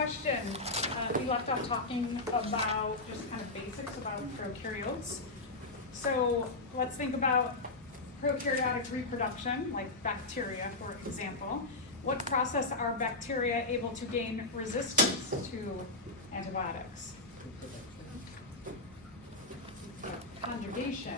question. We left off talking about just kind of basics about prokaryotes. So let's think about prokaryotic reproduction, like bacteria, for example. What process are bacteria able to gain resistance to antibiotics? Conjugation.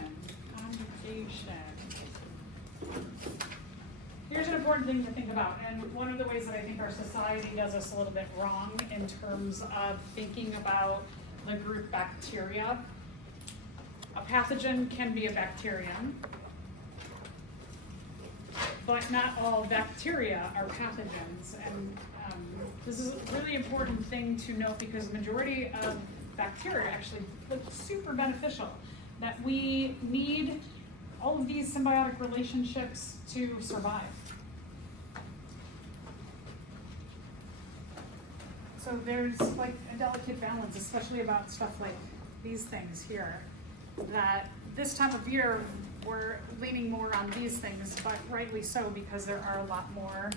Here's an important thing to think about, and one of the ways that I think our society does us a little bit wrong in terms of thinking about the group bacteria. A pathogen can be a bacterium, but not all bacteria are pathogens. And this is a really important thing to note because the majority of bacteria actually look super beneficial, that we need all of these symbiotic relationships to survive. So there's like a delicate balance, especially about stuff like these things here, that this time of year we're leaning more on these things, but rightly so because there are a lot more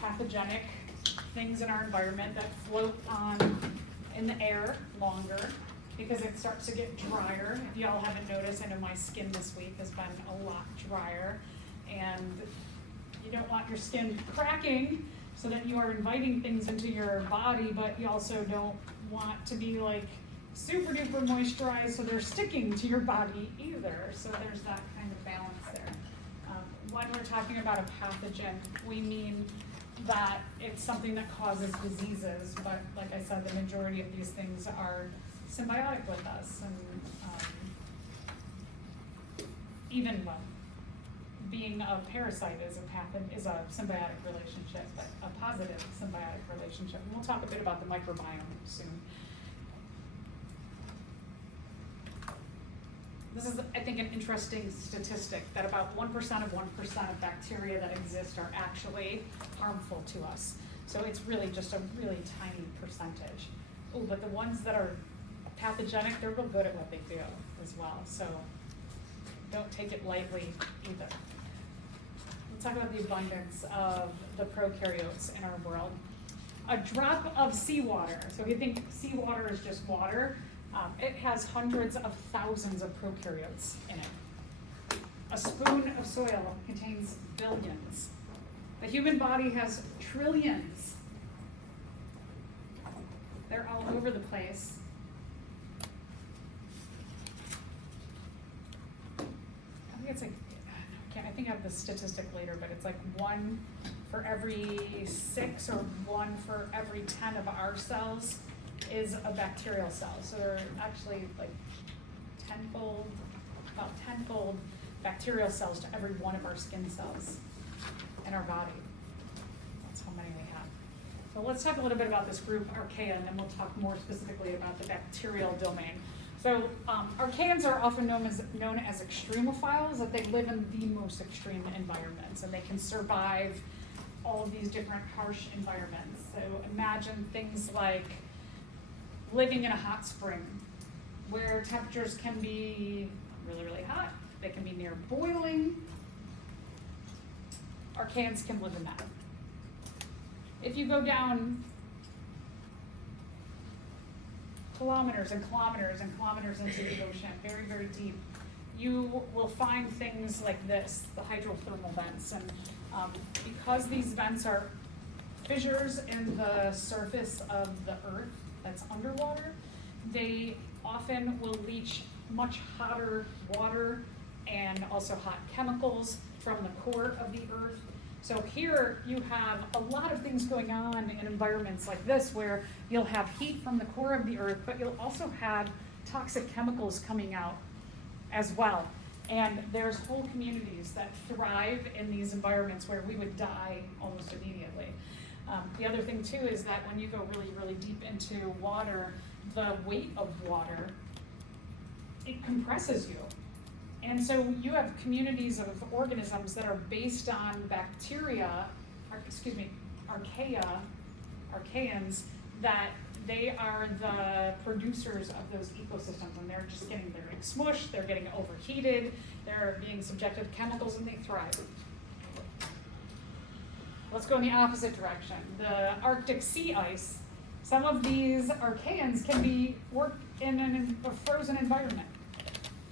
pathogenic things in our environment that float on in the air longer because it starts to get drier. If y'all haven't noticed, I know my skin this week has been a lot drier, and you don't want your skin cracking so that you are inviting things into your body, but you also don't want to be like super duper moisturized so they're sticking to your body either. So there's that kind of balance there. When we're talking about a pathogen, we mean that it's something that causes diseases, but like I said, the majority of these things are symbiotic with us, and even being a parasite is a symbiotic relationship, but a positive symbiotic relationship. And we'll talk a bit about the microbiome soon. This is, I think, an interesting statistic that about 1% of bacteria that exist are actually harmful to us. So it's really just a really tiny percentage. Oh, but the ones that are pathogenic, they're real good at what they do as well. So don't take it lightly either. Let's talk about the abundance of the prokaryotes in our world. A drop of seawater. So if you think seawater is just water, it has hundreds of thousands of prokaryotes in it. A spoon of soil contains billions. The human body has trillions. They're all over the place. I think I have the statistic later, but it's like 1 for every 6 or 1 for every 10 of our cells is a bacterial cell. So they're actually like about tenfold bacterial cells to every one of our skin cells in our body. That's how many we have. So let's talk a little bit about this group, Archaea, and then we'll talk more specifically about the bacterial domain. So archaeans are often known as extremophiles, that they live in the most extreme environments, and they can survive all of these different harsh environments. So imagine things like living in a hot spring, where temperatures can be really, really hot. They can be near boiling. Archaeans can live in that. If you go down kilometers and kilometers and kilometers into the ocean, very, very deep, you will find things like this, the hydrothermal vents. And because these vents are fissures in the surface of the earth that's underwater, they often will leach much hotter water and also hot chemicals from the core of the earth. So here you have a lot of things going on in environments like this where you'll have heat from the core of the earth, but you'll also have toxic chemicals coming out as well. And there's whole communities that thrive in these environments where we would die almost immediately. The other thing too is that when you go really, really deep into water, the weight of water, it compresses you. And so you have communities of organisms that are based on archaeans, that they are the producers of those ecosystems, and they're just getting smushed, they're getting overheated, they're being subjected to chemicals, and they thrive. Let's go in the opposite direction. The Arctic sea ice. Some of these archaeans can be worked in a frozen environment.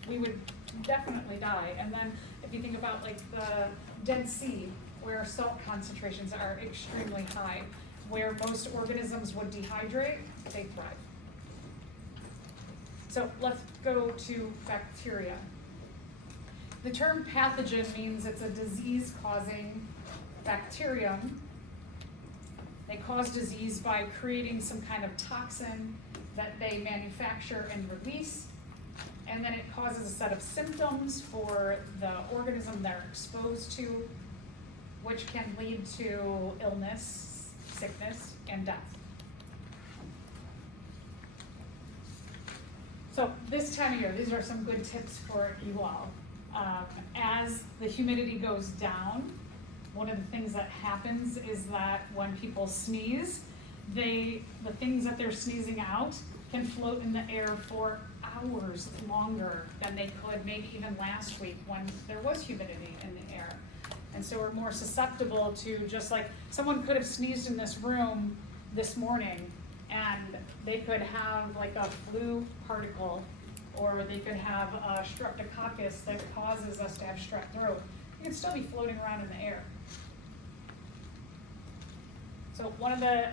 We would definitely die. And then if you think about like the Dead Sea, where salt concentrations are extremely high, where most organisms would dehydrate, they thrive. So let's go to bacteria. The term pathogen means it's a disease-causing bacterium. They cause disease by creating some kind of toxin that they manufacture and release, and then it causes a set of symptoms for the organism they're exposed to, which can lead to illness, sickness, and death. So this time of year, these are some good tips for you all. As the humidity goes down, one of the things that happens is that when people sneeze, the things that they're sneezing out can float in the air for hours longer than they could maybe even last week when there was humidity in the air. And so we're more susceptible to, just like someone could have sneezed in this room this morning and they could have like a flu particle, or they could have a streptococcus that causes us to have strep throat. It can still be floating around in the air. So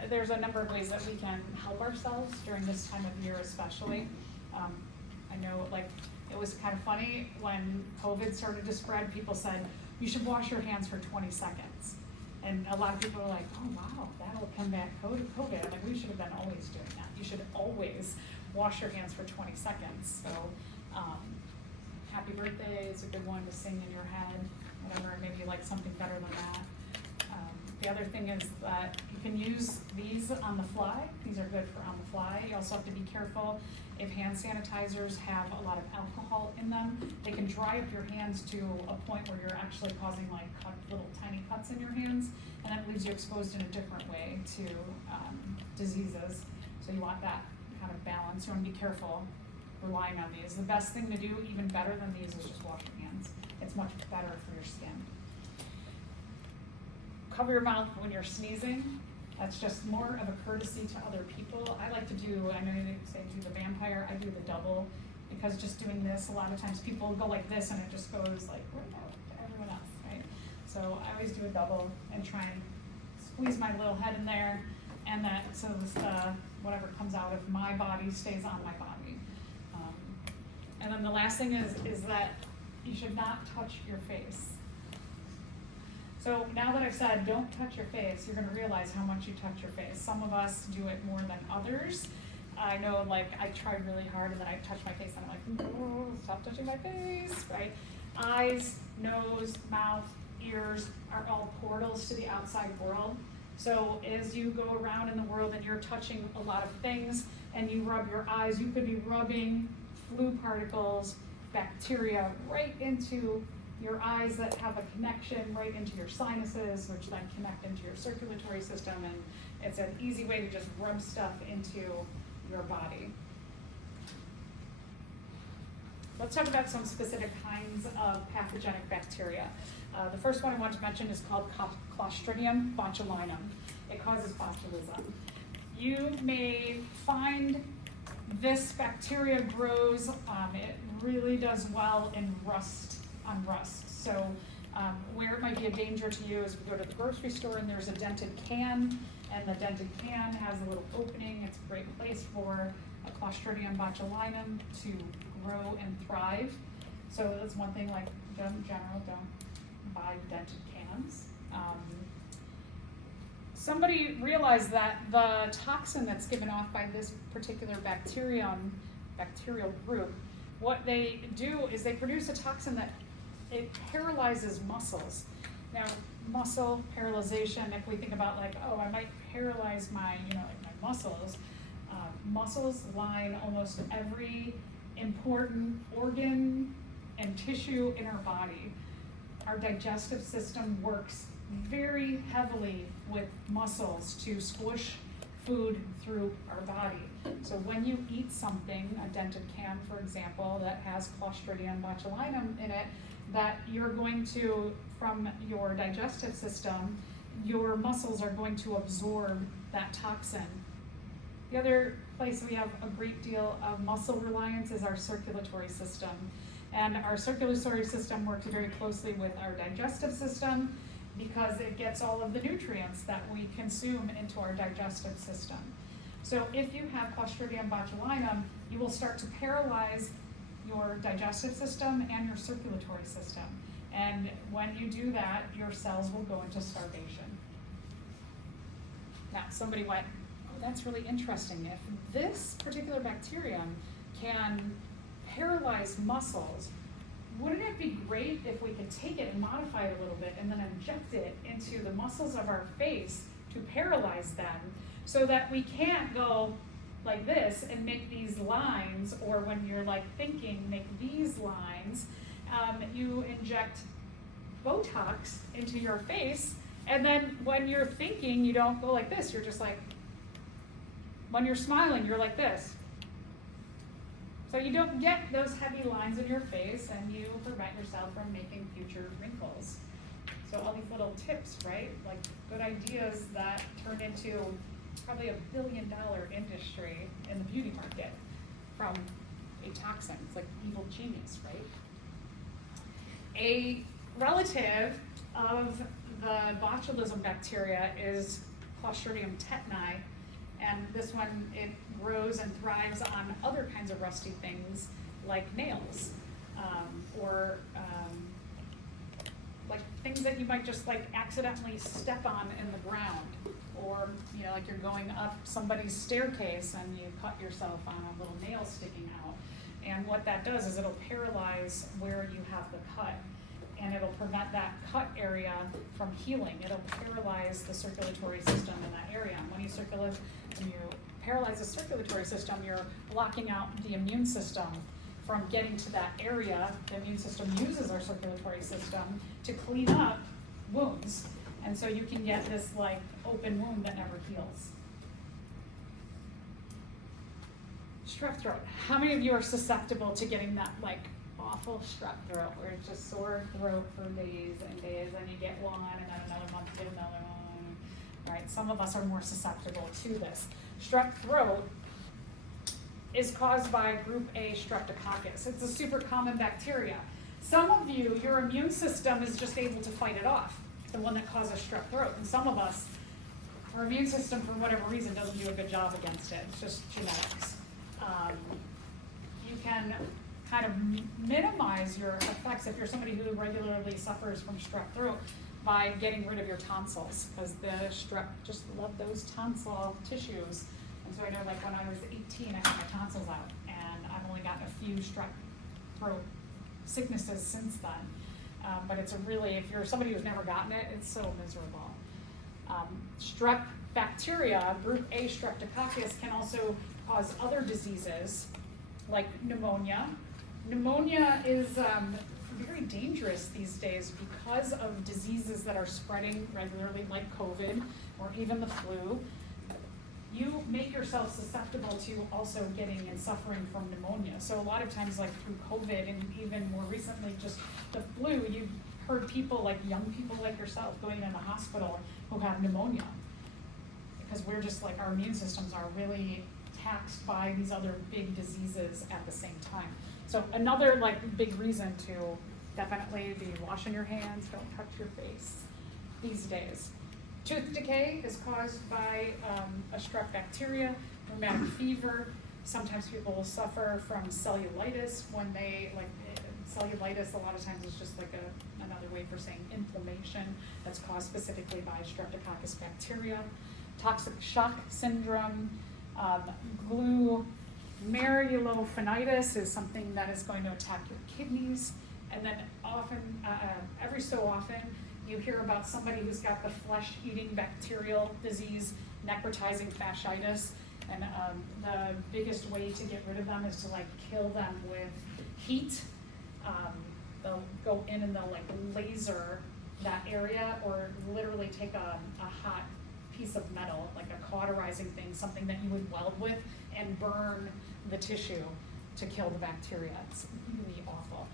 there's a number of ways that we can help ourselves during this time of year especially. I know like it was kind of funny when COVID started to spread, people said, you should wash your hands for 20 seconds. And a lot of people are like, oh wow, that'll combat COVID. I'm like, we should have been always doing that. You should always wash your hands for 20 seconds. So happy birthday is a good one to sing in your head, whatever, maybe like something better than that. The other thing is that you can use these on the fly. These are good for on the fly. You also have to be careful if hand sanitizers have a lot of alcohol in them. They can dry up your hands to a point where you're actually causing like little tiny cuts in your hands, and that leaves you exposed in a different way to diseases. So you want that kind of balance. You want to be careful relying on these. The best thing to do, even better than these, is just wash your hands. It's much better for your skin. Cover your mouth when you're sneezing. That's just more of a courtesy to other people. I like to do, I know they say do the vampire, I do the double, because just doing this, a lot of times people go like this and it just goes like right out to everyone else, right? So I always do a double and try and squeeze my little head in there, and that so this, whatever comes out of my body stays on my body. And then the last thing is that you should not touch your face. So now that I've said don't touch your face, you're going to realize how much you touch your face. Some of us do it more than others. I know, like, I try really hard and then I touch my face and I'm like, oh, stop touching my face, right? Eyes, nose, mouth, ears are all portals to the outside world. So as you go around in the world and you're touching a lot of things and you rub your eyes, you could be rubbing flu particles, bacteria right into your eyes that have a connection right into your sinuses, which then connect into your circulatory system, and it's an easy way to just rub stuff into your body. Let's talk about some specific kinds of pathogenic bacteria. The first one I want to mention is called Clostridium botulinum. It causes botulism. You may find this bacteria grows, it really does well in rust. So where it might be a danger to you is we go to the grocery store and there's a dented can, and the dented can has a little opening. It's a great place for a Clostridium botulinum to grow and thrive. So that's one thing, like in general, don't buy dented cans. Somebody realized that the toxin that's given off by this particular bacterial group, what they do is they produce a toxin that it paralyzes muscles. Now, muscle paralyzation, if we think about like, oh, I might paralyze my, like my muscles. Muscles line almost every important organ and tissue in our body. Our digestive system works very heavily with muscles to squish food through our body. So when you eat something, a dented can, for example, that has Clostridium botulinum in it, that you're going to, from your digestive system, your muscles are going to absorb that toxin. The other place we have a great deal of muscle reliance is our circulatory system. And our circulatory system works very closely with our digestive system because it gets all of the nutrients that we consume into our digestive system. So if you have Clostridium botulinum, you will start to paralyze your digestive system and your circulatory system. And when you do that, your cells will go into starvation. Now, somebody went, oh, that's really interesting. If this particular bacterium can paralyze muscles, wouldn't it be great if we could take it and modify it a little bit and then inject it into the muscles of our face to paralyze them so that we can't go like this and make these lines, or when you're like thinking, make these lines. You inject Botox into your face, and then when you're thinking, you don't go like this, you're just like, when you're smiling, you're like this. So you don't get those heavy lines in your face, and you prevent yourself from making future wrinkles. So all these little tips, right? Like good ideas that turn into probably $1 billion industry in the beauty market from a toxin. It's like evil genius, right? A relative of the botulism bacteria is Clostridium tetani, and this one, it grows and thrives on other kinds of rusty things like nails, or like things that you might just like accidentally step on in the ground, or like you're going up somebody's staircase and you cut yourself on a little nail sticking out. And what that does is it'll paralyze where you have the cut, and it'll prevent that cut area from healing. It'll paralyze the circulatory system in that area. And when you paralyze the circulatory system, you're blocking out the immune system from getting to that area. The immune system uses our circulatory system to clean up wounds. And so you can get this like open wound that never heals. Strep throat. How many of you are susceptible to getting that like awful strep throat where it's just sore throat for days and days, and you get one and then another month you get another one. All right, some of us are more susceptible to this. Strep throat is caused by group A streptococcus. It's a super common bacteria. Some of you, your immune system is just able to fight it off, the one that causes strep throat. And some of us, our immune system, for whatever reason, doesn't do a good job against it. It's just genetics. You can kind of minimize your effects if you're somebody who regularly suffers from strep throat by getting rid of your tonsils, because the strep just love those tonsil tissues. And so I know, like when I was 18, I had my tonsils out, and I've only gotten a few strep throat sicknesses since then. But it's a really, if you're somebody who's never gotten it, it's so miserable. Strep bacteria, group A streptococcus, can also cause other diseases like pneumonia. Pneumonia is very dangerous these days because of diseases that are spreading regularly, like COVID or even the flu. You make yourself susceptible to also getting and suffering from pneumonia. So a lot of times, like through COVID and even more recently just the flu, you've heard people, like young people like yourself, going in the hospital who have pneumonia, because we're just like, our immune systems are really taxed by these other big diseases at the same time. So another like big reason to definitely be washing your hands, don't touch your face these days. Tooth decay is caused by a strep bacteria, rheumatic fever. Sometimes people will suffer from cellulitis when they, like cellulitis a lot of times is just like another way for saying inflammation that's caused specifically by Streptococcus bacteria. Toxic shock syndrome, glomerulophrenitis is something that is going to attack your kidneys. And then often, every so often, you hear about somebody who's got the flesh-eating bacterial disease, necrotizing fasciitis, and the biggest way to get rid of them is to like kill them with heat. They'll go in and they'll like laser that area, or literally take a hot piece of metal, like a cauterizing thing, something that you would weld with, and burn the tissue to kill the bacteria. It's really awful.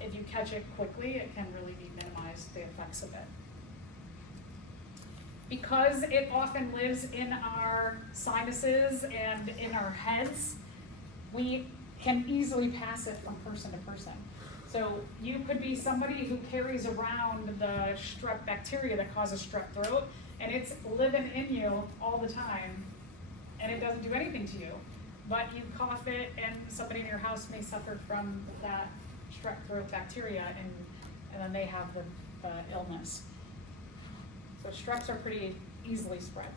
If you catch it quickly, it can really be minimized, the effects of it. because it often lives in our sinuses and in our heads, we can easily pass it from person to person. So you could be somebody who carries around the strep bacteria that causes strep throat, and it's living in you all the time, and it doesn't do anything to you. But you cough it, and somebody in your house may suffer from that strep throat bacteria, and then they have the illness. So streps are pretty easily spread.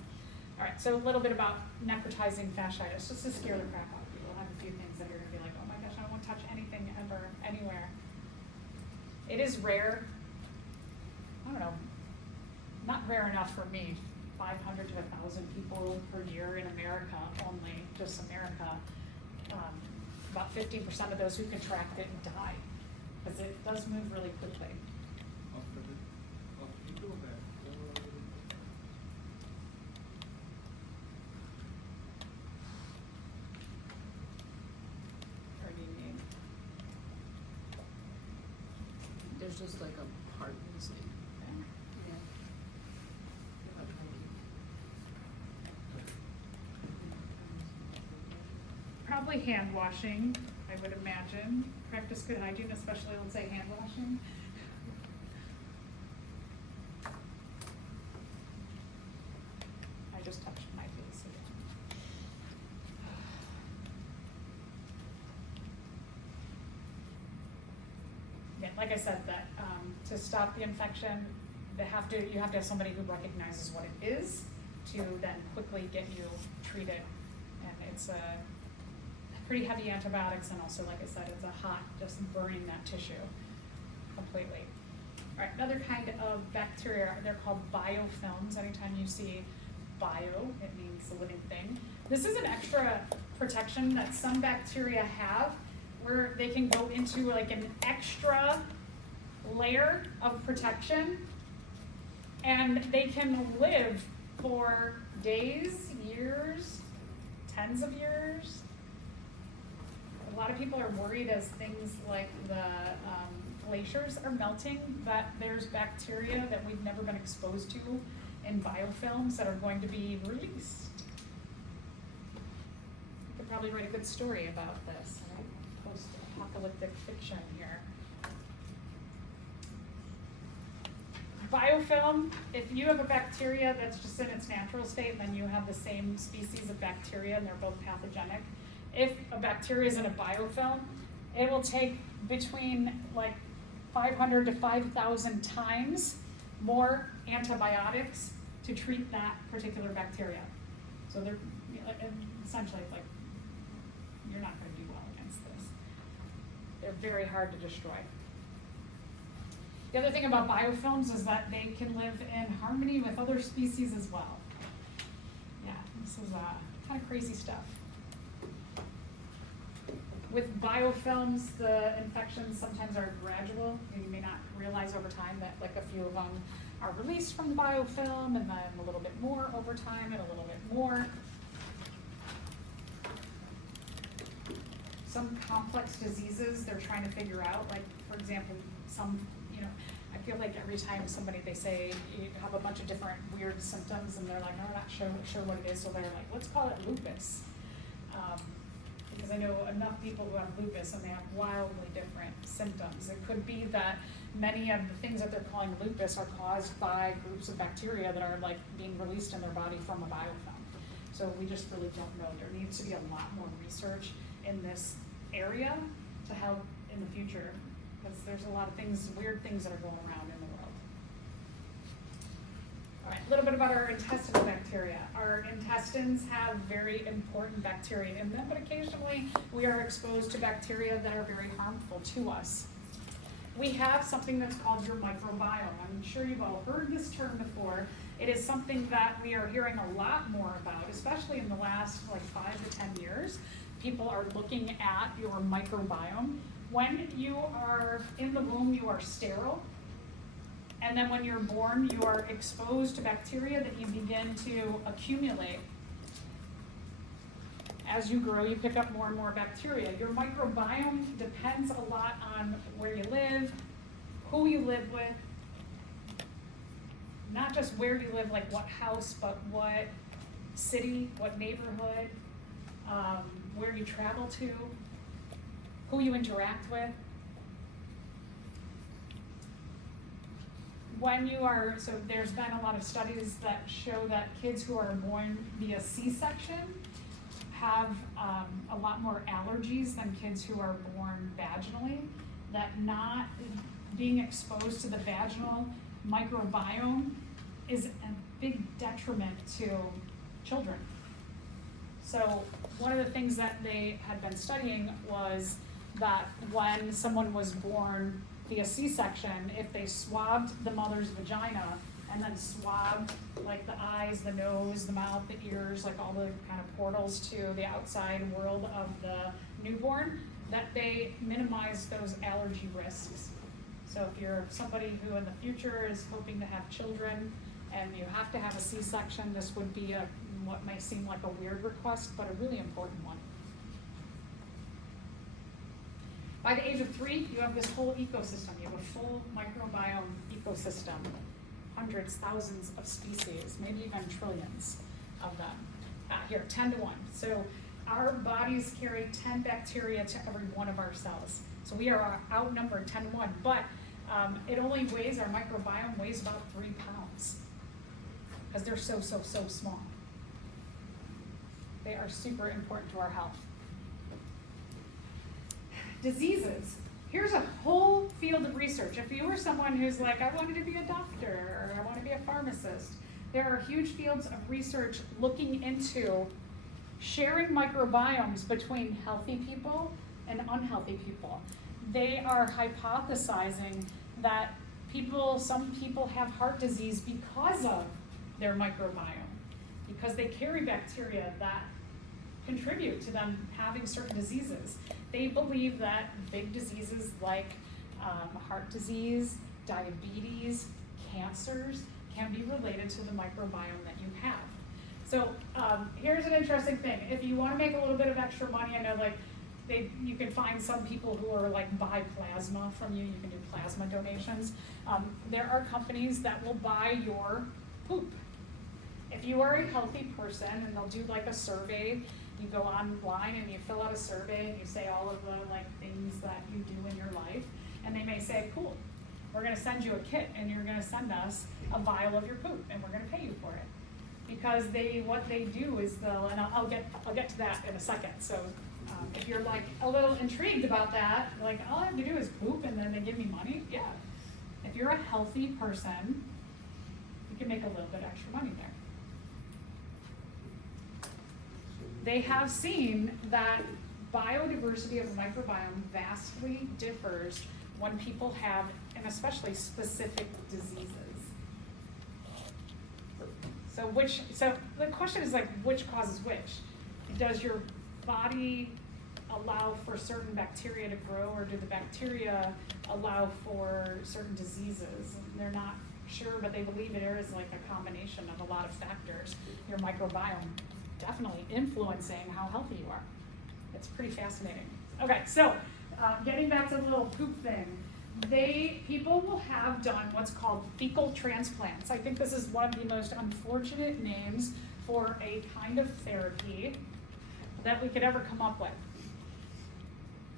All right, so a little bit about necrotizing fasciitis, just to scare the crap out of people. I have a few things that are gonna be like, oh my gosh, I don't want to touch anything ever, anywhere. It is rare, I don't know, not rare enough for me, 500 to 1,000 people per year in America only, just America. About 15% of those who contract it die, because it does move really quickly. There's just like a part missing. Yeah. Probably hand washing, I would imagine. Practice good hygiene, especially, let's say, hand washing. I just touched my face again. Yeah, like I said, that to stop the infection, you have to have somebody who recognizes what it is to then quickly get you treated. And it's pretty heavy antibiotics, and also, like I said, it's a hot, just burning that tissue completely. All right, another kind of bacteria, they're called biofilms. Anytime you see bio, it means the living thing. This is an extra protection that some bacteria have, where they can go into like an extra layer of protection, and they can live for days, years, tens of years. A lot of people are worried as things like the glaciers are melting that there's bacteria that we've never been exposed to in biofilms that are going to be released. You could probably write a good story about this, right? Post-apocalyptic fiction here. Biofilm, if you have a bacteria that's just in its natural state, then you have the same species of bacteria and they're both pathogenic. If a bacteria is in a biofilm, it will take between like 500 to 5,000 times more antibiotics to treat that particular bacteria. So they're essentially like, you're not going to do well against this. They're very hard to destroy. The other thing about biofilms is that they can live in harmony with other species as well. Yeah, this is kind of crazy stuff. With biofilms, the infections sometimes are gradual. You may not realize over time that like a few of them are released from the biofilm, and then a little bit more over time, and a little bit more. Some complex diseases they're trying to figure out, like for example, I feel like every time they say you have a bunch of different weird symptoms, and they're like, I'm not sure what it is, so they're like, let's call it lupus. Because I know enough people who have lupus and they have wildly different symptoms. It could be that many of the things that they're calling lupus are caused by groups of bacteria that are like being released in their body from a biofilm. So we just really don't know. There needs to be a lot more research in this area to help in the future, because there's a lot of weird things that are going around in the world. All right, a little bit about our intestinal bacteria. Our intestines have very important bacteria in them, but occasionally we are exposed to bacteria that are very harmful to us. We have something that's called your microbiome. I'm sure you've all heard this term before. It is something that we are hearing a lot more about, especially in the last like 5 to 10 years. People are looking at your microbiome. When you are in the womb, you are sterile. And then when you're born, you are exposed to bacteria that you begin to accumulate. As you grow, you pick up more and more bacteria. Your microbiome depends a lot on where you live, who you live with, not just where do you live, like what house, but what city, what neighborhood, where you travel to, who you interact with. When you are, so there's been a lot of studies that show that kids who are born via C-section have a lot more allergies than kids who are born vaginally, that not being exposed to the vaginal microbiome is a big detriment to children. So one of the things that they had been studying was that when someone was born via C-section, if they swabbed the mother's vagina and then swabbed like the eyes, the nose, the mouth, the ears, like all the kind of portals to the outside world of the newborn, that they minimize those allergy risks. So if you're somebody who in the future is hoping to have children and you have to have a C-section, this would be what may seem like a weird request, but a really important one. By the age of 3, you have this whole ecosystem. You have a full microbiome ecosystem, hundreds, thousands of species, maybe even trillions of them. Here, 10 to 1. So our bodies carry 10 bacteria to every one of our cells. So we are outnumbered 10 to 1, but it only weighs, our microbiome weighs about 3 pounds because they're so small. They are super important to our health. Diseases. Here's a whole field of research. If you were someone who's like, I wanted to be a doctor or I want to be a pharmacist, there are huge fields of research looking into sharing microbiomes between healthy people and unhealthy people. They are hypothesizing that some people have heart disease because of their microbiome, because they carry bacteria that contribute to them having certain diseases. They believe that big diseases like heart disease, diabetes, cancers can be related to the microbiome that you have. So here's an interesting thing. If you want to make a little bit of extra money, I know like you can find some people who are like buy plasma from you. You can do plasma donations. There are companies that will buy your poop. If you are a healthy person, and they'll do like a survey, you go online and you fill out a survey and you say all of the like things that you do in your life, and they may say, cool, we're going to send you a kit and you're going to send us a vial of your poop and we're going to pay you for it. Because what they do is and I'll get to that in a second. So if you're like a little intrigued about that, like all I have to do is poop and then they give me money, yeah. If you're a healthy person, you can make a little bit extra money there. They have seen that biodiversity of the microbiome vastly differs when people have, and especially specific diseases. So the question is like, which causes which? Does your body allow for certain bacteria to grow, or do the bacteria allow for certain diseases? And they're not sure, but they believe it is like a combination of a lot of factors. Your microbiome definitely influencing how healthy you are. It's pretty fascinating. Okay, so getting back to the little poop thing, people will have done what's called fecal transplants. I think this is one of the most unfortunate names for a kind of therapy that we could ever come up with.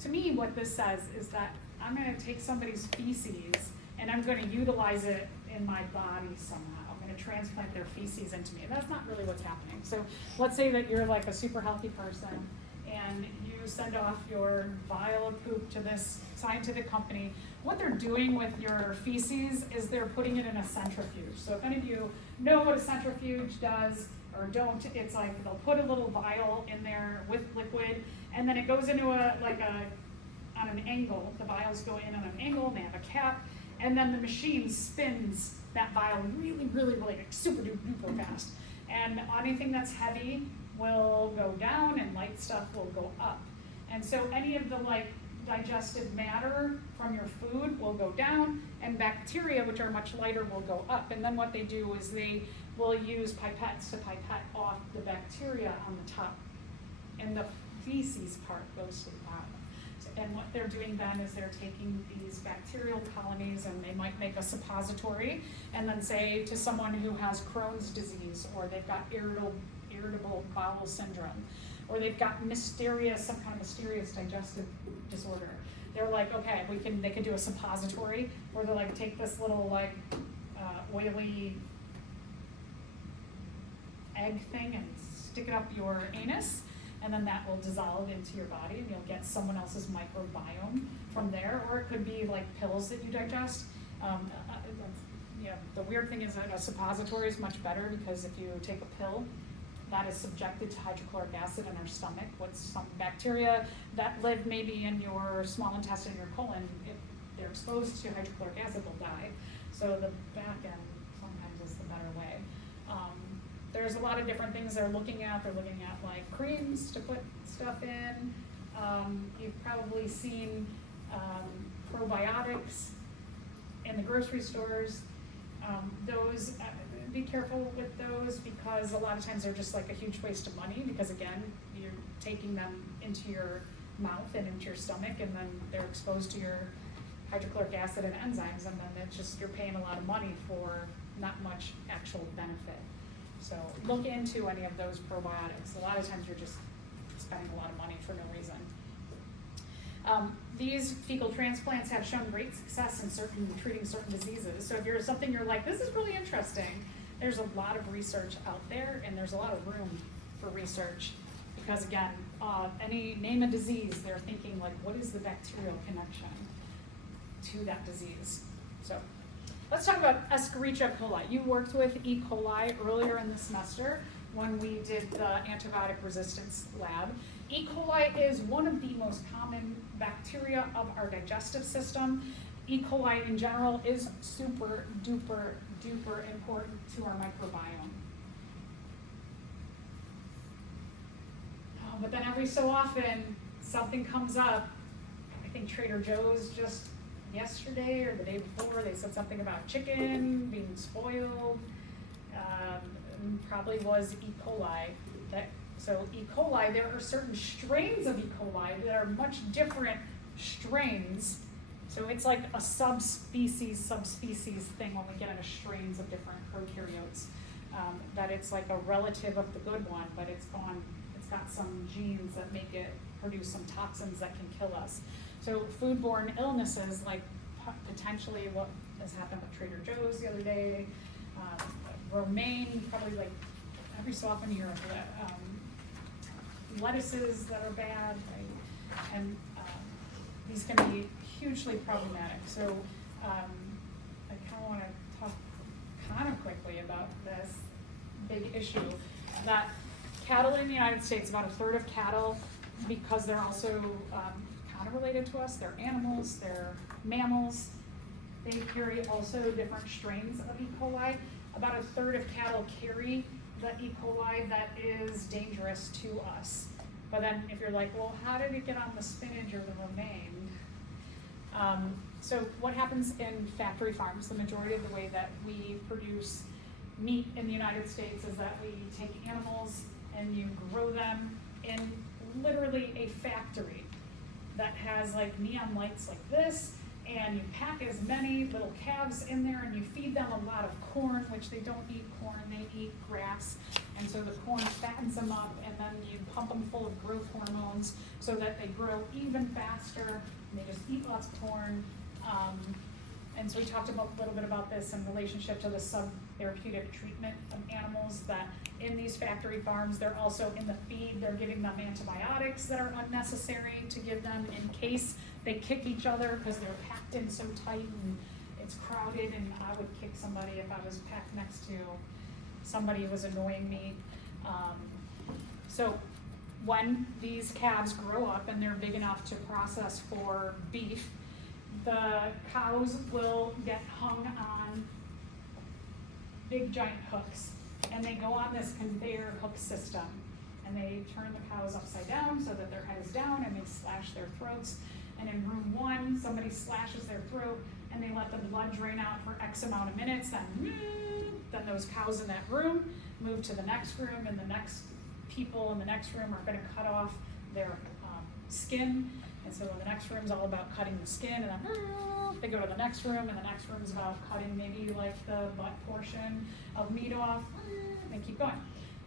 To me, what this says is that I'm going to take somebody's feces and I'm going to utilize it in my body somehow. I'm going to transplant their feces into me. That's not really what's happening. So let's say that you're like a super healthy person and you send off your vial of poop to this scientific company. What they're doing with your feces is they're putting it in a centrifuge. So if any of you know what a centrifuge does or don't, it's like they'll put a little vial in there with liquid, and then it goes into on an angle. The vials go in on an angle, and they have a cap, and then the machine spins that vial really, really, really like super duper fast. And anything that's heavy will go down, and light stuff will go up. And so any of the like digested matter from your food will go down, and bacteria, which are much lighter, will go up. And then what they do is they will use pipettes to pipette off the bacteria on the top, and the feces part goes to the bottom. And what they're doing then is they're taking these bacterial colonies and they might make a suppository and then say to someone who has Crohn's disease, or they've got irritable bowel syndrome, or they've got some kind of mysterious digestive disorder. They're like, okay, they can do a suppository where they're like, take this little like oily egg thing and stick it up your anus, and then that will dissolve into your body and you'll get someone else's microbiome from there. Or it could be like pills that you digest. The weird thing is that a suppository is much better, because if you take a pill, that is subjected to hydrochloric acid in our stomach. With some bacteria that live maybe in your small intestine, your colon, if they're exposed to hydrochloric acid, they'll die. So the back end sometimes is the better way. There's a lot of different things they're looking at. They're looking at like creams to put stuff in. You've probably seen probiotics in the grocery stores. Those, be careful with those, because a lot of times they're just like a huge waste of money, because again, you're taking them into your mouth and into your stomach, and then they're exposed to your hydrochloric acid and enzymes, and then it's just, you're paying a lot of money for not much actual benefit. So look into any of those probiotics. A lot of times you're just spending a lot of money for no reason. These fecal transplants have shown great success in treating certain diseases. So if you're like, this is really interesting, there's a lot of research out there, and there's a lot of room for research, because again, name a disease, they're thinking like, what is the bacterial connection to that disease? So let's talk about Escherichia coli. You worked with E. coli earlier in the semester when we did the antibiotic resistance lab. E. coli is one of the most common bacteria of our digestive system. E. coli in general is super duper duper important to our microbiome. But then every so often something comes up. I think Trader Joe's just yesterday or the day before, they said something about chicken being spoiled. Probably was E. coli. So E. coli, there are certain strains of E. coli that are much different strains. So it's like a subspecies thing when we get into strains of different prokaryotes. That it's like a relative of the good one, but it's got some genes that make it produce some toxins that can kill us. So foodborne illnesses, like potentially what has happened with Trader Joe's the other day, romaine, probably like every so often you hear of lettuces that are bad, right? And these can be hugely problematic. So I kind of want to talk kind of quickly about this big issue that cattle in the United States, about a third of cattle, because they're also kind of related to us, they're animals, they're mammals, they carry also different strains of E. coli. About a third of cattle carry the E. coli that is dangerous to us. But then if you're like, well, how did it get on the spinach or the romaine? So what happens in factory farms, the majority of the way that we produce meat in the United States is that we take animals and you grow them in literally a factory that has like neon lights like this, and you pack as many little calves in there and you feed them a lot of corn, which they don't eat corn, they eat grass. And so the corn fattens them up, and then you pump them full of growth hormones so that they grow even faster, and they just eat lots of corn. And so we talked a little bit about this in relationship to the sub-therapeutic treatment of animals, that in these factory farms, they're also in the feed, they're giving them antibiotics that are unnecessary to give them in case they kick each other because they're packed in so tight and it's crowded, and I would kick somebody if I was packed next to somebody who was annoying me. So when these calves grow up and they're big enough to process for beef, the cows will get hung on big giant hooks, and they go on this conveyor hook system, and they turn the cows upside down so that their head is down, and they slash their throats. And in room 1, somebody slashes their throat and they let the blood drain out for X amount of minutes, then those cows in that room move to the next room, and the next people in the next room are going to cut off their skin And so the next room's all about cutting the skin, and then they go to the next room, and the next room's about cutting maybe like the butt portion of meat off, and keep going.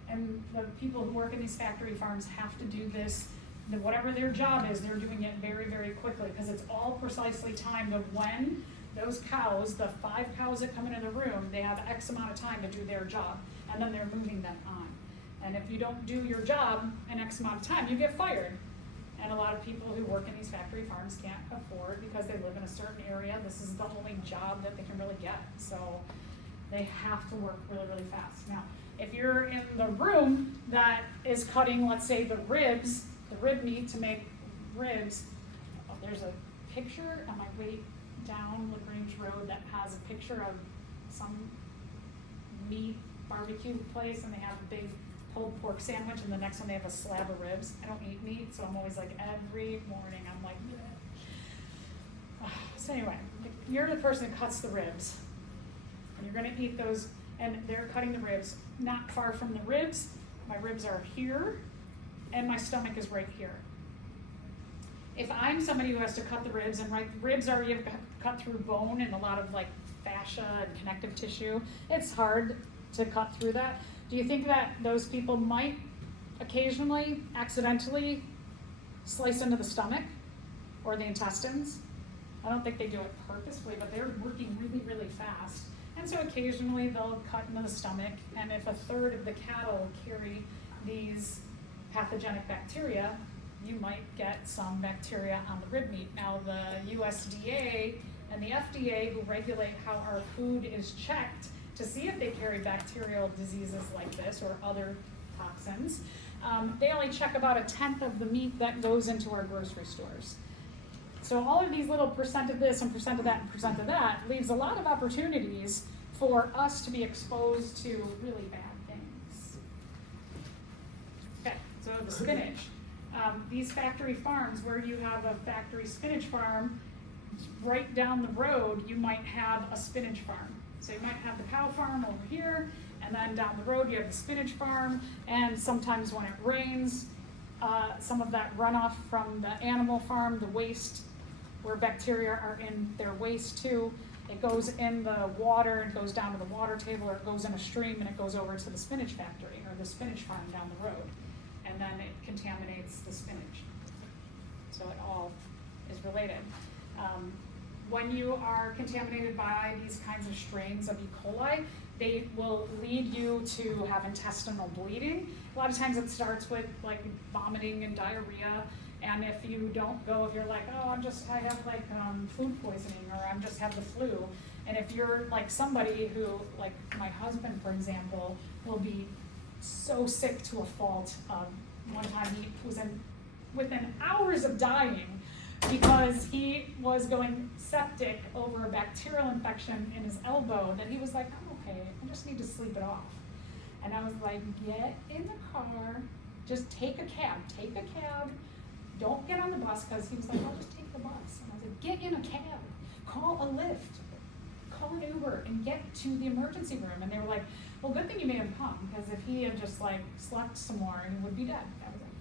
And the people who work in these factory farms have to do this, whatever their job is, they're doing it very, very quickly, because it's all precisely timed of when those cows, the 5 cows that come into the room, they have X amount of time to do their job, and then they're moving them on. And if you don't do your job in X amount of time, you get fired. And a lot of people who work in these factory farms can't afford, because they live in a certain area, this is the only job that they can really get. So they have to work really, really fast. Now, if you're in the room that is cutting, let's say, the ribs, the rib meat to make ribs, there's a picture on my way down LaGrange Road that has a picture of some meat barbecue place, and they have a big pulled pork sandwich, and the next one they have a slab of ribs. I don't eat meat, so I'm always like, every morning I'm like, bleh. So anyway, you're the person that cuts the ribs, and you're gonna eat those, and they're cutting the ribs. Not far from the ribs, my ribs are here, and my stomach is right here. If I'm somebody who has to cut the ribs, and right, ribs are cut through bone and a lot of like fascia and connective tissue, it's hard to cut through that. Do you think that those people might occasionally, accidentally slice into the stomach or the intestines? I don't think they do it purposefully, but they're working really, really fast. And so occasionally they'll cut into the stomach, and if a third of the cattle carry these pathogenic bacteria, you might get some bacteria on the rib meat. Now the USDA and the FDA, who regulate how our food is checked to see if they carry bacterial diseases like this or other toxins, they only check about 1/10 of the meat that goes into our grocery stores. So all of these little percent of this and percent of that and percent of that leaves a lot of opportunities for us to be exposed to really bad things. Okay, so the spinach. These factory farms, where you have a factory spinach farm, right down the road, you might have a spinach farm. So you might have the cow farm over here, and then down the road you have the spinach farm, and sometimes when it rains, some of that runoff from the animal farm, the waste, where bacteria are in their waste too, it goes in the water, and goes down to the water table, or it goes in a stream and it goes over to the spinach factory or the spinach farm down the road, and then it contaminates the spinach. So it all is related. When you are contaminated by these kinds of strains of E. coli, they will lead you to have intestinal bleeding. A lot of times it starts with like vomiting and diarrhea, and if you don't go, if you're like, oh, I have like food poisoning, or I just have the flu, and if you're like somebody who, like my husband, for example, will be so sick to a fault. One time he was within hours of dying, because he was going septic over a bacterial infection in his elbow, that he was like, I'm okay, I just need to sleep it off. And I was like, get in the car, just take a cab, don't get on the bus, because he was like, I'll just take the bus. And I was like, get in a cab, call a Lyft, call an Uber, and get to the emergency room. And they were like, well, good thing you made him come, because if he had just like slept some more, he would be dead. I was like,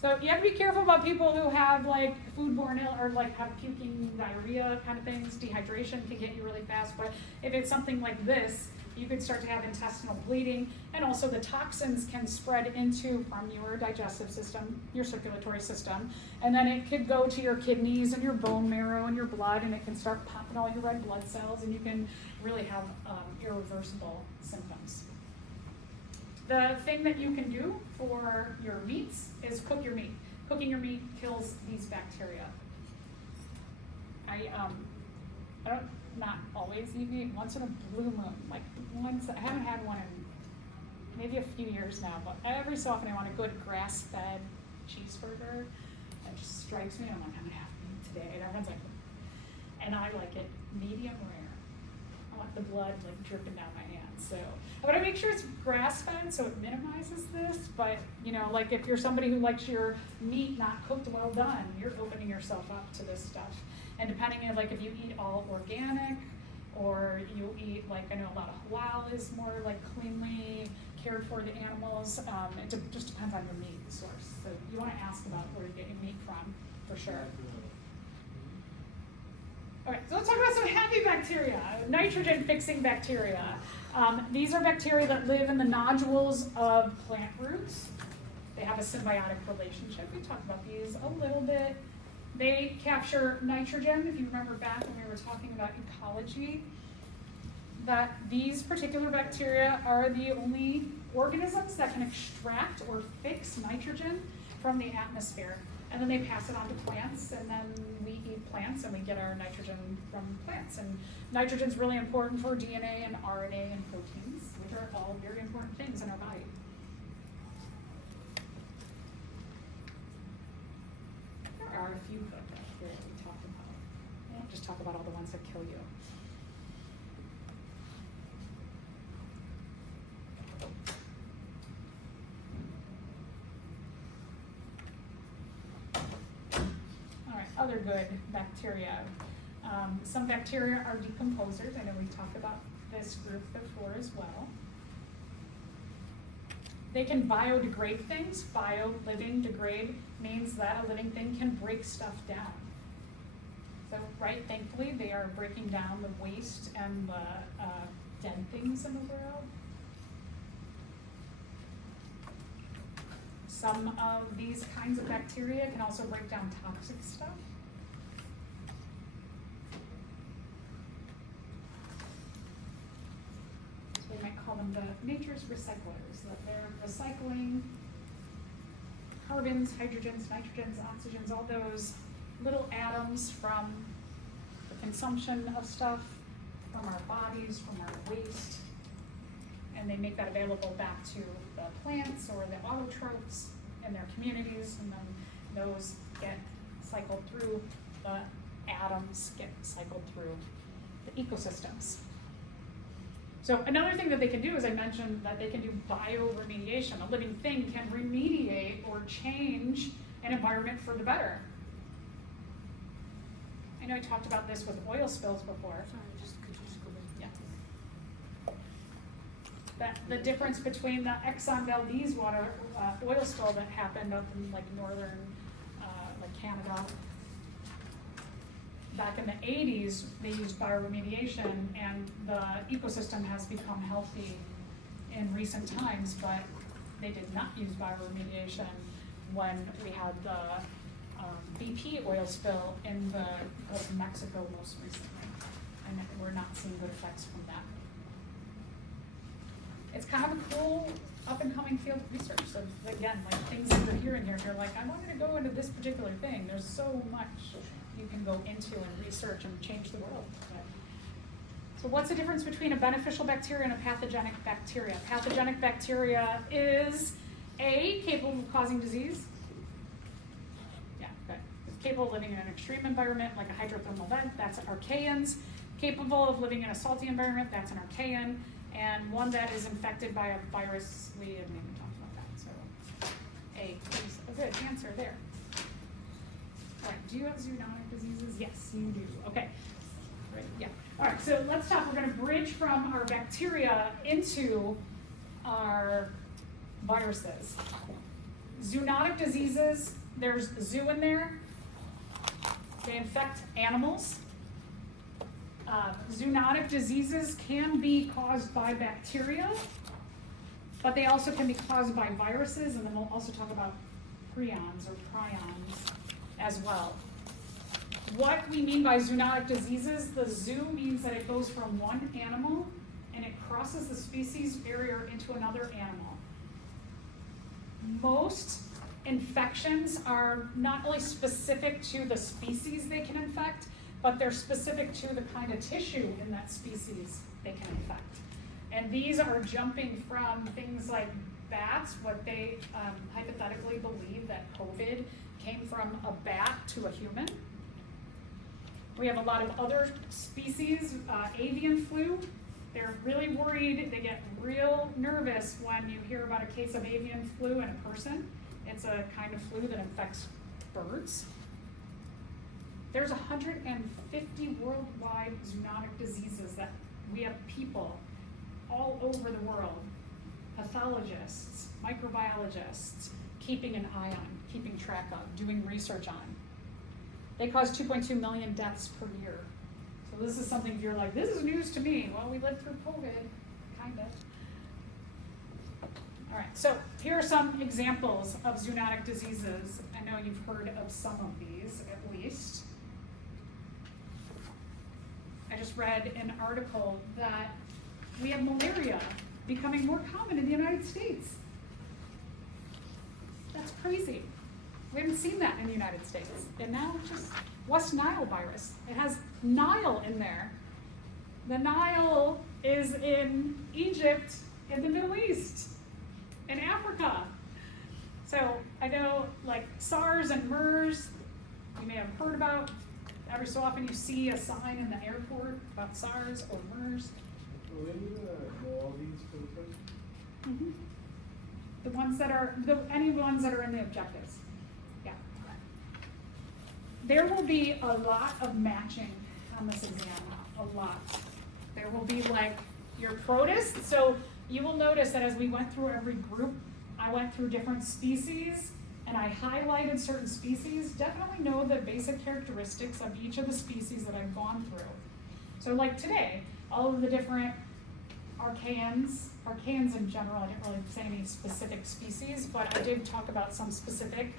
so you have to be careful about people who have like foodborne ill, or like have puking, diarrhea kind of things. Dehydration can get you really fast, but if it's something like this, you could start to have intestinal bleeding, and also the toxins can spread from your digestive system, your circulatory system, and then it could go to your kidneys and your bone marrow and your blood, and it can start popping all your red blood cells, and you can really have irreversible symptoms. The thing that you can do for your meats is cook your meat. Cooking your meat kills these bacteria. I don't, not always eat meat, once in a blue moon. Like once, I haven't had one in maybe a few years now, but every so often I want a good grass-fed cheeseburger. That just strikes me, I'm like, I'm gonna have meat today. And everyone's like, and I like it medium rare. I want the blood like dripping down my hands. So I want to make sure it's grass-fed, so it minimizes this. But you know, like if you're somebody who likes your meat not cooked well done, you're opening yourself up to this stuff. And depending on like if you eat all organic, or you eat like, I know a lot of halal is more like cleanly cared for the animals. Just depends on your meat source. So you want to ask about where you're getting meat from, for sure. Okay, so let's talk about some happy bacteria, nitrogen-fixing bacteria. These are bacteria that live in the nodules of plant roots. They have a symbiotic relationship. We talked about these a little bit. They capture nitrogen. If you remember back when we were talking about ecology, that these particular bacteria are the only organisms that can extract or fix nitrogen from the atmosphere. And then they pass it on to plants, and then we eat plants and we get our nitrogen from plants. And nitrogen is really important for DNA and RNA and proteins, which are all very important things in our body. There are a few good bacteria we talked about. I won't just talk about all the ones that kill you. Other good bacteria. Some bacteria are decomposers. I know we've talked about this group before as well. They can biodegrade things. Bio, living, degrade means that a living thing can break stuff down. So, right, thankfully, they are breaking down the waste and the dead things in the world. Some of these kinds of bacteria can also break down toxic stuff. So we might call them the nature's recyclers, that they're recycling carbons, hydrogens, nitrogens, oxygens, all those little atoms from the consumption of stuff, from our bodies, from our waste, and they make that available back to the plants or the autotrophs in their communities, and then those get cycled through, the atoms get cycled through the ecosystems. So another thing that they can do, as I mentioned, that they can do bioremediation. A living thing can remediate or change an environment for the better. I know I talked about this with oil spills before. Could you just go back? Yeah. That the difference between the Exxon Valdez oil spill that happened up in like northern, like Canada. Back in the 80s, they used bioremediation, and the ecosystem has become healthy in recent times, but they did not use bioremediation when we had the BP oil spill in the Gulf of Mexico most recently, and we're not seeing good effects from that. It's kind of a cool up-and-coming field of research. So again, like things that you're hearing here, if you're like, I wanted to go into this particular thing, there's so much you can go into and research and change the world. So what's the difference between a beneficial bacteria and a pathogenic bacteria? Pathogenic bacteria is A, capable of causing disease. Yeah, good. It's capable of living in an extreme environment like a hydrothermal vent, that's archaeans. Capable of living in a salty environment, that's an archaean. And one that is infected by a virus, we haven't even talked about that, so A is a good answer there. All right, do you have zoonotic diseases? Yes, you do. Okay, right, yeah. All right, so let's talk, we're gonna bridge from our bacteria into our viruses. Zoonotic diseases, there's zoo in there. They infect animals. Zoonotic diseases can be caused by bacteria, but they also can be caused by viruses, and then we'll also talk about prions or prions as well. What we mean by zoonotic diseases, the zoo means that it goes from one animal and it crosses the species barrier into another animal. Most infections are not only specific to the species they can infect, but they're specific to the kind of tissue in that species they can infect. And these are jumping from things like bats, what they hypothetically believe that COVID came from a bat to a human. We have a lot of other species, avian flu. They're really worried, they get real nervous when you hear about a case of avian flu in a person. It's a kind of flu that infects birds. There's 150 worldwide zoonotic diseases that we have people all over the world pathologists, microbiologists, keeping an eye on, keeping track of, doing research on. They cause 2.2 million deaths per year. So this is something you're like, this is news to me. Well, we lived through COVID, kind of. All right, so here are some examples of zoonotic diseases. I know you've heard of some of these, at least. I just read an article that we have malaria becoming more common in the United States. That's crazy. We haven't seen that in the United States. And now just West Nile virus. It has Nile in there. The Nile is in Egypt, in the Middle East, in Africa. So I know like SARS and MERS, you may have heard about. Every so often you see a sign in the airport about SARS or MERS. Will they know all these filters? Mm-hmm. The ones that are, any ones that are in the objectives. Yeah. There will be a lot of matching on this exam, a lot. There will be like your protists, so you will notice that as we went through every group, I went through different species and I highlighted certain species. Definitely know the basic characteristics of each of the species that I've gone through. So like today, all of the different archaeans in general, I didn't really say any specific species, but I did talk about some specific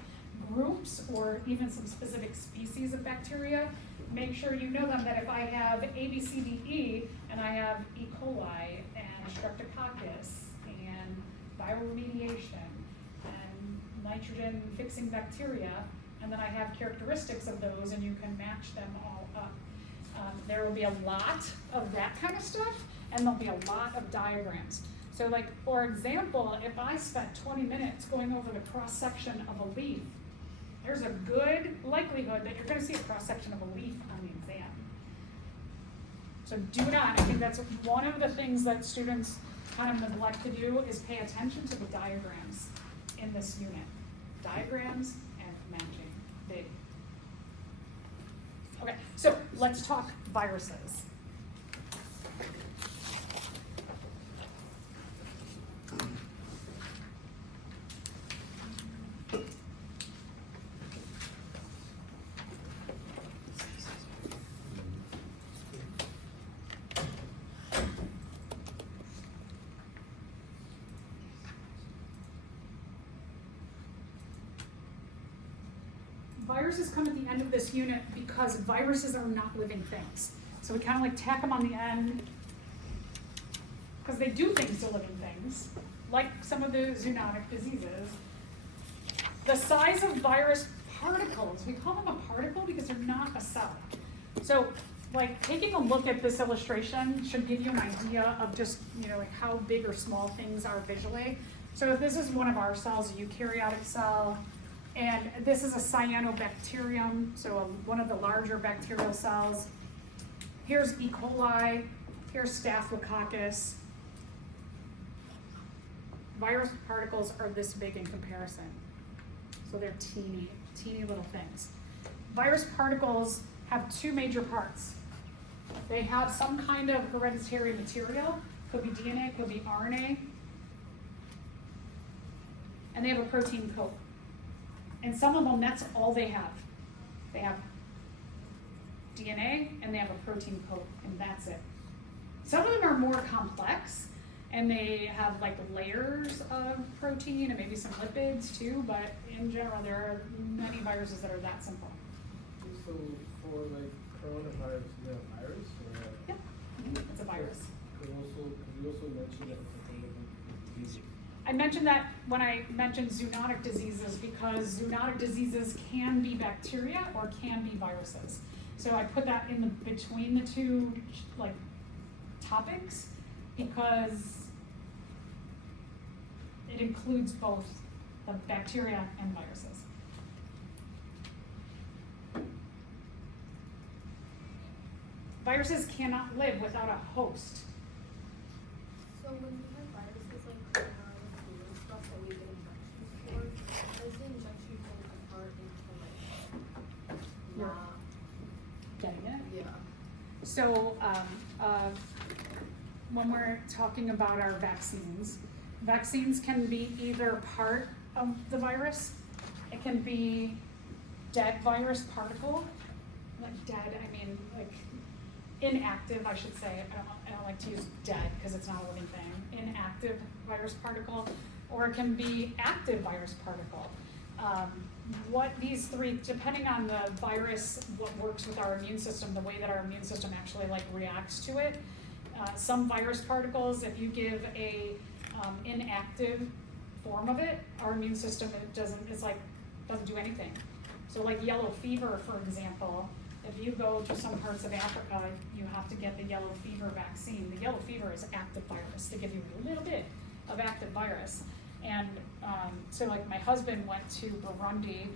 groups or even some specific species of bacteria. Make sure you know them, that if I have A, B, C, D, E, and I have E. coli and streptococcus and viral remediation and nitrogen fixing bacteria, and then I have characteristics of those and you can match them all up. There will be a lot of that kind of stuff, and there'll be a lot of diagrams. So like, for example, if I spent 20 minutes going over the cross-section of a leaf, there's a good likelihood that you're gonna see a cross-section of a leaf on the exam. So do not, I think that's one of the things that students kind of neglect to do, is pay attention to the diagrams in this unit. Diagrams and matching, big. Okay, so let's talk viruses. Viruses come at the end of this unit because viruses are not living things. So we kind of like tack them on the end because they do things to living things, like some of the zoonotic diseases. The size of virus particles, we call them a particle because they're not a cell. So like taking a look at this illustration should give you an idea of just, you know, like how big or small things are visually. So if this is one of our cells, a eukaryotic cell, and this is a cyanobacterium, so one of the larger bacterial cells. Here's E. coli, here's staphylococcus. Virus particles are this big in comparison. So they're teeny, teeny little things. Virus particles have two major parts. They have some kind of hereditary material, could be DNA, could be RNA, and they have a protein coat. And some of them, that's all they have. They have DNA and they have a protein coat, and that's it. Some of them are more complex, and they have like layers of protein and maybe some lipids too, but in general, there are many viruses that are that simple. So for like coronavirus, is it a virus or? Yeah, it's a virus. Could you also mention that it's a kind of disease? I mentioned that when I mentioned zoonotic diseases, because zoonotic diseases can be bacteria or can be viruses. So I put that in between the two like topics because it includes both the bacteria and viruses. Viruses cannot live without a host. So when we have viruses like corona and flu and stuff that we get injections for, does the injection go apart into like You're getting it? yeah. So when we're talking about our vaccines, vaccines can be either part of the virus, it can be dead virus particle, like dead, I mean, like inactive, I should say. I don't like to use dead because it's not a living thing. Inactive virus particle, or it can be active virus particle. What these three, depending on the virus, what works with our immune system, the way that our immune system actually like reacts to it. Some virus particles, if you give a inactive form of it, our immune system doesn't do anything. So like yellow fever, for example, if you go to some parts of Africa, you have to get the yellow fever vaccine. The yellow fever is active virus. They give you a little bit of active virus. And so like my husband went to Burundi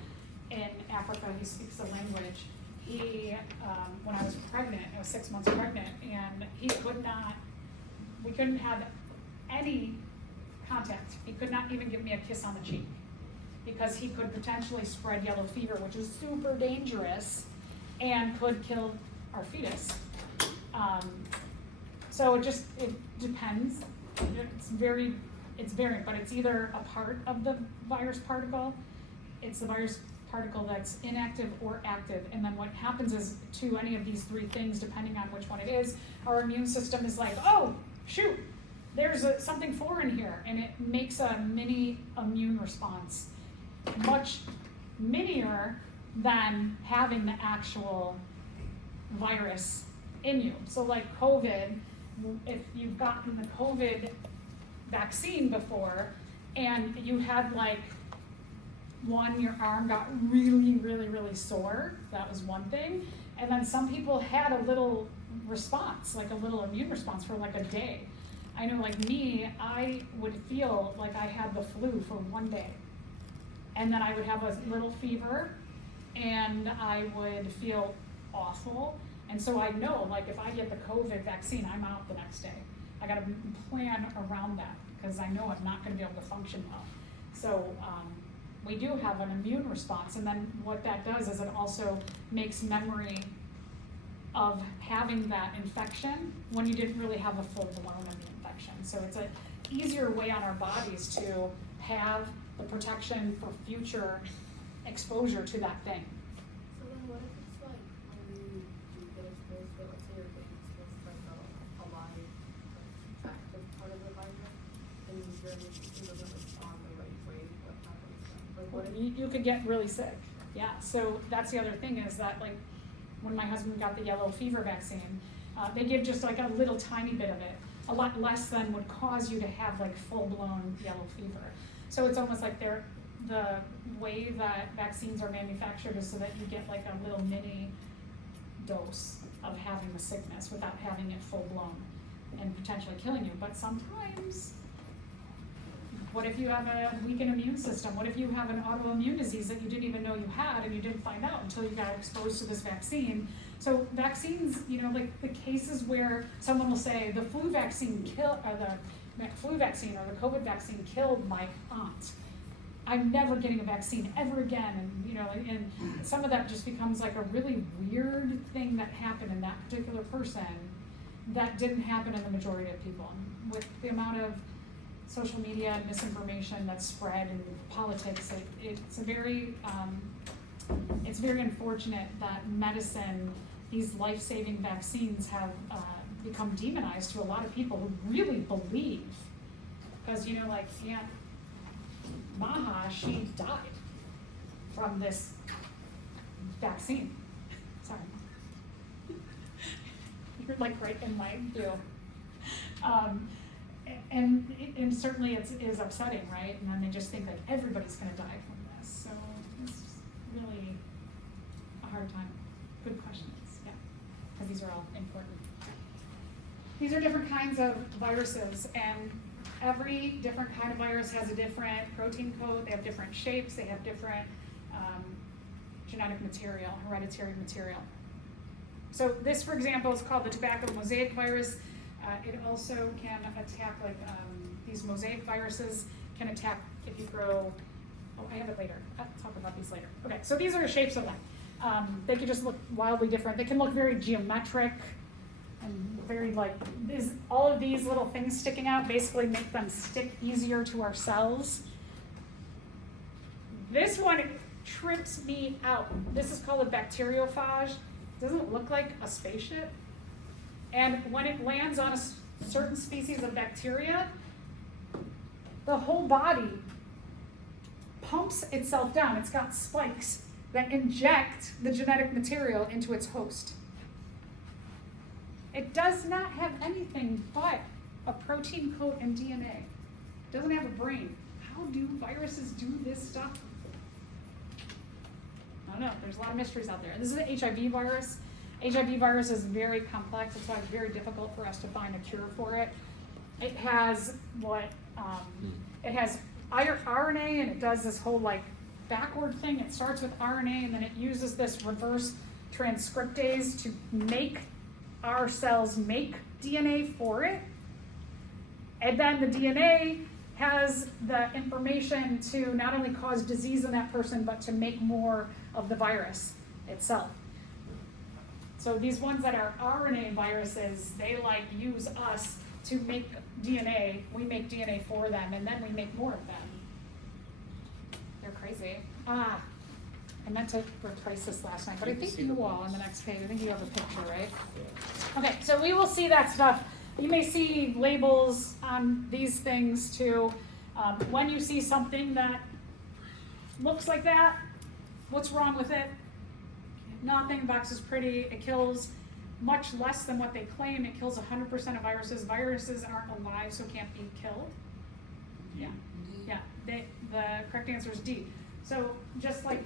in Africa, he speaks the language. He, when I was pregnant, I was 6 months pregnant, and we couldn't have any contact. He could not even give me a kiss on the cheek because he could potentially spread yellow fever, which is super dangerous and could kill our fetus. So it depends. It's variant, but it's either a part of the virus particle, it's the virus particle that's inactive or active, and then what happens is to any of these three things, depending on which one it is, our immune system is like, oh, shoot, there's something foreign here, and it makes a mini immune response, much minier than having the actual virus in you. So like COVID, if you've gotten the COVID vaccine before and you had like your arm got really, really, really sore, that was one thing. And then some people had a little response, like a little immune response for like a day. I know like me, I would feel like I had the flu for one day. And then I would have a little fever and I would feel awful. And so I know, like if I get the COVID vaccine, I'm out the next day. I gotta plan around that because I know I'm not gonna be able to function well. So we do have an immune response, and then what that does is it also makes memory of having that infection when you didn't really have a full-blown immune infection. So it's an easier way on our bodies to have the protection for future exposure to that thing. So then what if it's like when you do get exposed to it, let's say you're getting exposed to like a live active part of the virus, and your immune system doesn't respond the right way, what happens then? Like what if You could get really sick. Yeah, so that's the other thing is that like when my husband got the yellow fever vaccine, they give just like a little tiny bit of it, a lot less than would cause you to have like full-blown yellow fever. So it's almost like the way that vaccines are manufactured is so that you get like a little mini dose of having the sickness without having it full-blown and potentially killing you. But sometimes, what if you have a weakened immune system? What if you have an autoimmune disease that you didn't even know you had and you didn't find out until you got exposed to this vaccine? So vaccines, like the cases where someone will say the flu vaccine or the COVID vaccine killed my aunt. I'm never getting a vaccine ever again, and some of that just becomes like a really weird thing that happened in that particular person that didn't happen in the majority of people. With the amount of social media and misinformation that's spread in politics, it's very unfortunate that medicine, these life-saving vaccines have become demonized to a lot of people who really believe, because like Aunt Maha, she died from this vaccine. Sorry. You're like right in my view. And certainly it is upsetting, right? And then they just think like everybody's gonna die from this. So it's really a hard time. Good questions, yeah, because these are all important. These are different kinds of viruses, and every different kind of virus has a different protein code. They have different shapes. They have different genetic material, hereditary material. So this, for example, is called the tobacco mosaic virus. It also can attack, like these mosaic viruses can attack if you grow, I have it later. I'll talk about these later. Okay, so these are shapes of them. They can just look wildly different. They can look very geometric. And very like, all of these little things sticking out basically make them stick easier to our cells. This one trips me out. This is called a bacteriophage. Doesn't it look like a spaceship? And when it lands on a certain species of bacteria, the whole body pumps itself down. It's got spikes that inject the genetic material into its host. It does not have anything but a protein coat and DNA. It doesn't have a brain. How do viruses do this stuff? I don't know. There's a lot of mysteries out there. This is an HIV virus. HIV virus is very complex. It's why it's very difficult for us to find a cure for it. It has it has RNA, and it does this whole like backward thing. It starts with RNA, and then it uses this reverse transcriptase to make our cells make DNA for it. And then the DNA has the information to not only cause disease in that person, but to make more of the virus itself. So these ones that are RNA viruses, they like use us to make DNA. We make DNA for them, and then we make more of them. They're crazy. I meant to replace this last night, but I think you all on the next page, I think you have a picture, right? Yeah. Okay, so we will see that stuff. You may see labels on these things too. When you see something that looks like that, what's wrong with it? Nothing. Box is pretty. It kills much less than what they claim. It kills 100% of viruses. Viruses aren't alive, so can't be killed. Yeah, yeah. The correct answer is D. So just like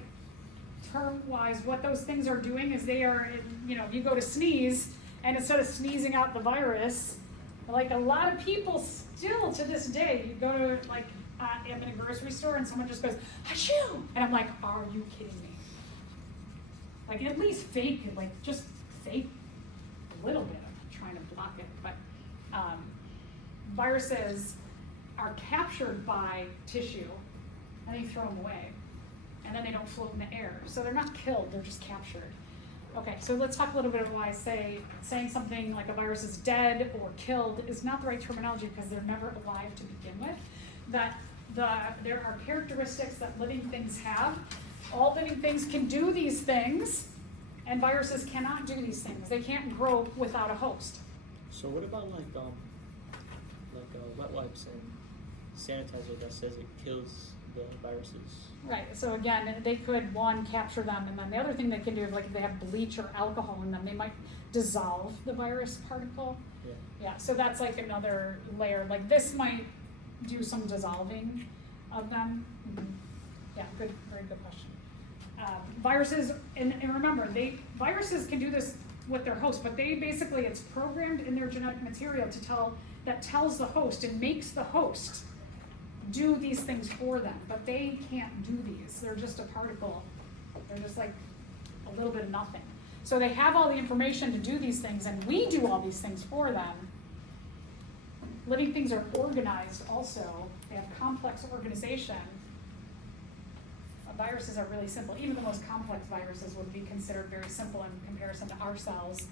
term-wise, what those things are doing is they are, you go to sneeze, and instead of sneezing out the virus, like a lot of people still to this day, you go to like, I'm in a grocery store and someone just goes, achoo! And I'm like, are you kidding me? Like at least fake, like just fake a little bit of trying to block it. But viruses are captured by tissue and they throw them away. And then they don't float in the air. So they're not killed, they're just captured. Okay, so let's talk a little bit about why saying something like a virus is dead or killed is not the right terminology because they're never alive to begin with. That there are characteristics that living things have. All living things can do these things, and viruses cannot do these things. They can't grow without a host. So what about like wet wipes and sanitizer that says it kills the viruses? Right, so again, they could, one, capture them, and then the other thing they can do is like if they have bleach or alcohol in them, they might dissolve the virus particle. Yeah, so that's like another layer. Like this might do some dissolving of them. Yeah, very good question. Viruses, and remember, viruses can do this with their host, but it's programmed in their genetic material that tells the host and makes the host do these things for them, but they can't do these. They're just a particle. They're just like a little bit of nothing. So they have all the information to do these things, and we do all these things for them. Living things are organized also. They have complex organization. Viruses are really simple. Even the most complex viruses would be considered very simple in comparison to our cells,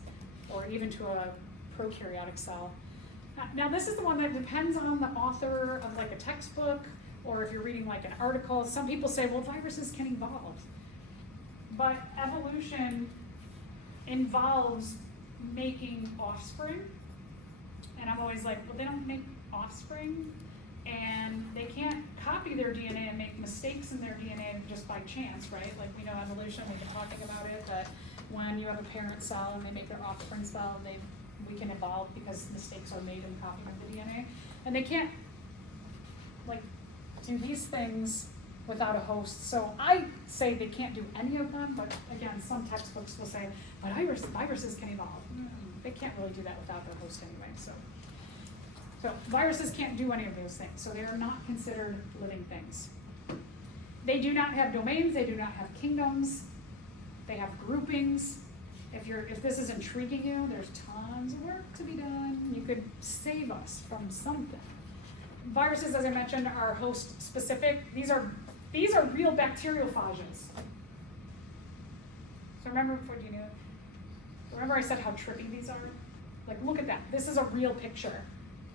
or even to a prokaryotic cell. Now this is the one that depends on the author of like a textbook, or if you're reading like an article. Some people say, well, viruses can evolve. But evolution involves making offspring. And I'm always like, well, they don't make offspring, and they can't copy their DNA and make mistakes in their DNA just by chance, right? Like we know evolution, we've been talking about it, that when you have a parent cell and they make their offspring cell, we can evolve because mistakes are made in copying of the DNA. And they can't like do these things without a host. So I say they can't do any of them, but again, some textbooks will say, but viruses can evolve. They can't really do that without their host anyway. So viruses can't do any of those things. So they are not considered living things. They do not have domains. They do not have kingdoms. They have groupings. If this is intriguing you, there's tons of work to be done. You could save us from something. Viruses, as I mentioned, are host specific. These are real bacteriophages. So remember I said how trippy these are? Like, look at that. This is a real picture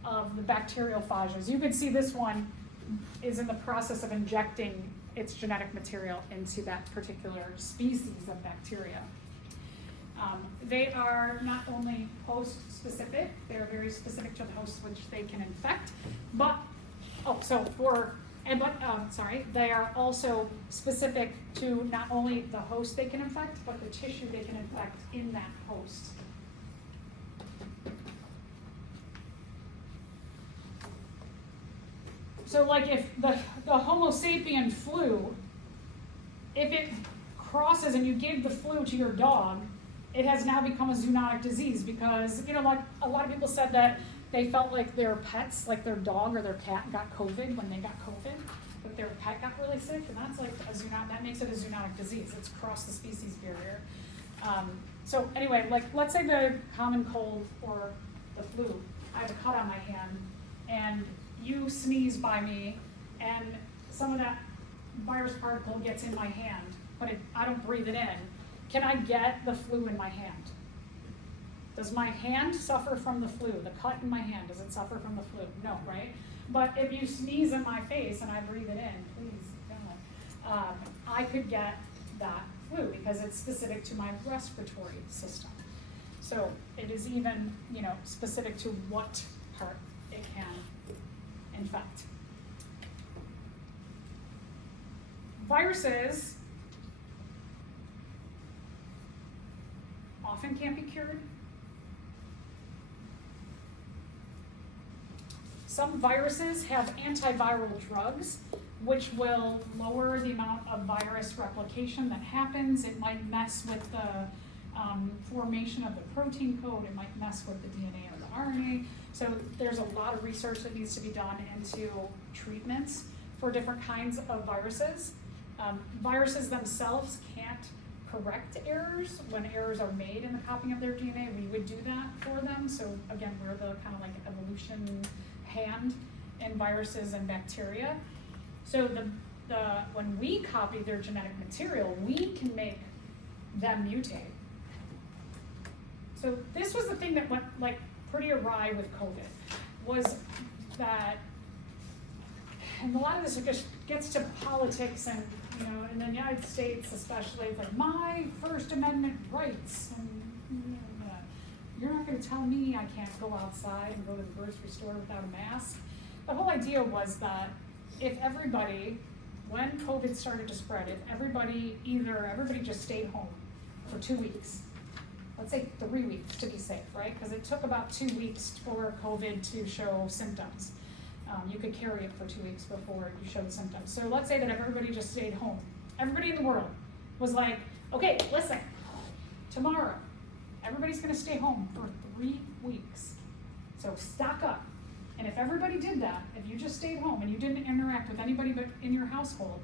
of the bacteriophages. You can see this one is in the process of injecting its genetic material into that particular species of bacteria. They are not only host-specific, they're very specific to the host which they can infect, but, they are also specific to not only the host they can infect, but the tissue they can infect in that host. So like if the Homo sapien flu, if it crosses and you give the flu to your dog, it has now become a zoonotic disease because, like a lot of people said that they felt like their pets, like their dog or their cat got COVID when they got COVID, but their pet got really sick, and that's like that makes it a zoonotic disease. It's crossed the species barrier. So anyway, like let's say the common cold or the flu, I have a cut on my hand, and you sneeze by me, and some of that virus particle gets in my hand, but I don't breathe it in. Can I get the flu in my hand? Does my hand suffer from the flu? The cut in my hand, does it suffer from the flu? No, right? But if you sneeze in my face and I breathe it in, please don't. I could get that flu because it's specific to my respiratory system. So it is even, specific to what part it can infect. Viruses often can't be cured. Some viruses have antiviral drugs which will lower the amount of virus replication that happens. It might mess with the formation of the protein code. It might mess with the DNA or the RNA. So there's a lot of research that needs to be done into treatments for different kinds of viruses. Viruses themselves can't correct errors. When errors are made in the copying of their DNA, we would do that for them. So again, we're the kind of like evolution hand in viruses and bacteria. So when we copy their genetic material, we can make them mutate. So this was the thing that went like pretty awry with COVID, was that, and a lot of this just gets to politics and, in the United States especially, it's like my First Amendment rights, and you're not gonna tell me I can't go outside and go to the grocery store without a mask. The whole idea was that if everybody, when COVID started to spread, if everybody just stayed home for 2 weeks, let's say 3 weeks to be safe, right? Because it took about 2 weeks for COVID to show symptoms. You could carry it for 2 weeks before you showed symptoms. So let's say that if everybody just stayed home, everybody in the world was like, okay, listen, tomorrow, everybody's gonna stay home for 3 weeks. So stock up. And if everybody did that, if you just stayed home and you didn't interact with anybody but in your household,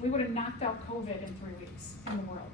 we would have knocked out COVID in 3 weeks in the world.